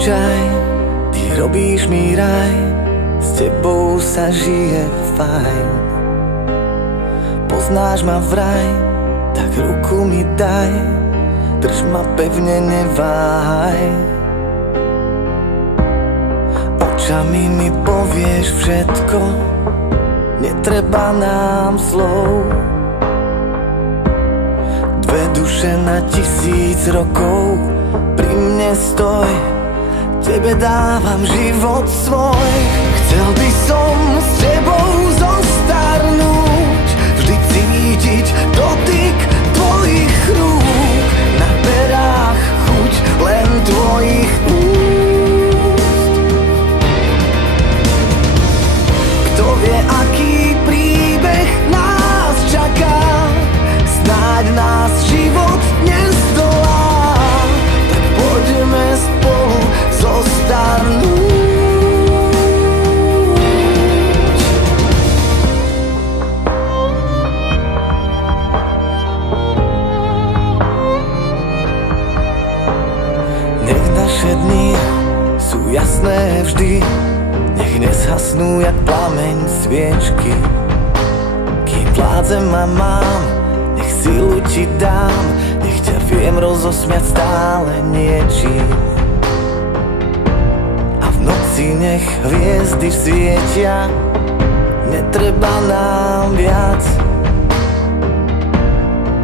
čaj, ty robíš mi raj, s tebou sa žije fajn. Poznáš ma vraj, tak ruku mi daj, drž ma pevne, neváhaj. Očami mi povieš všetko, netreba nám slov. Dve duše na 1000 rokov, pri mne stoj, tebe dávam život svoj. Chcel by som s tebou zostarnúť, vždy cítiť dotyk tvojich rúk, na perách chuť len tvojich úst. Kto vie, aký príbeh nás čaká, snáď nás život nezdolá, tak poďme spolu zostarnúť. Nech naše dni sú jasné vždy, nech nezhasnú jak plameň sviečky. Kým vládzem a mám, nech silu ti dám, nech ťa viem rozosmiať stále niečím. A v noci nech hviezdy svietia, netreba nám viac.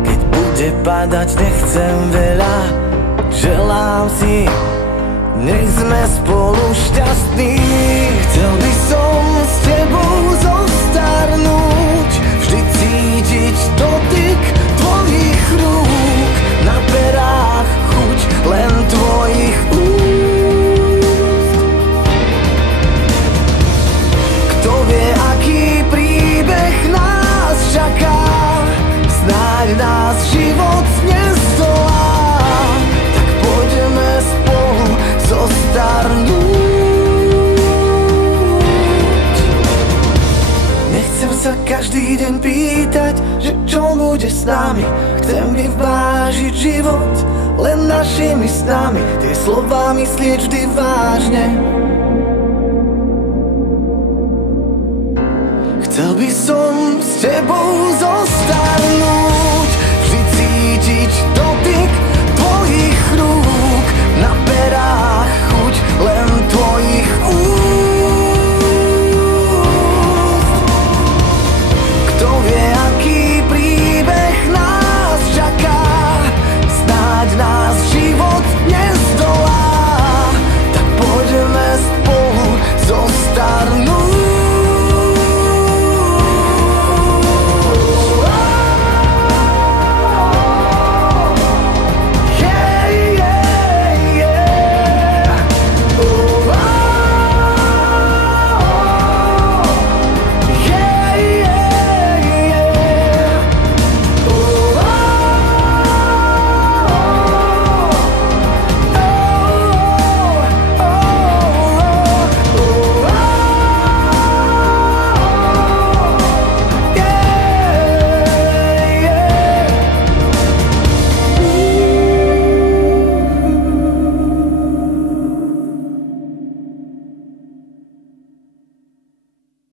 Keď bude padať, nechcem veľa, želám si, nech sme spolu šťastní. Chcel by som s tebou zostarnúť, vždy cítiť dotyk tvojich rúk, na perách chuť len tvojich úst. Kto vie, aký príbeh nás čaká, snáď nás život nezdolá, tak poďme spolu zostarnúť. Nechcem sa každý deň pýtať, že čo bude s nami, chcem vyvážiť život len našimi snami, tie slová myslieť vždy vážne. Chcel by som s tebou zostarnúť, vždy cítiť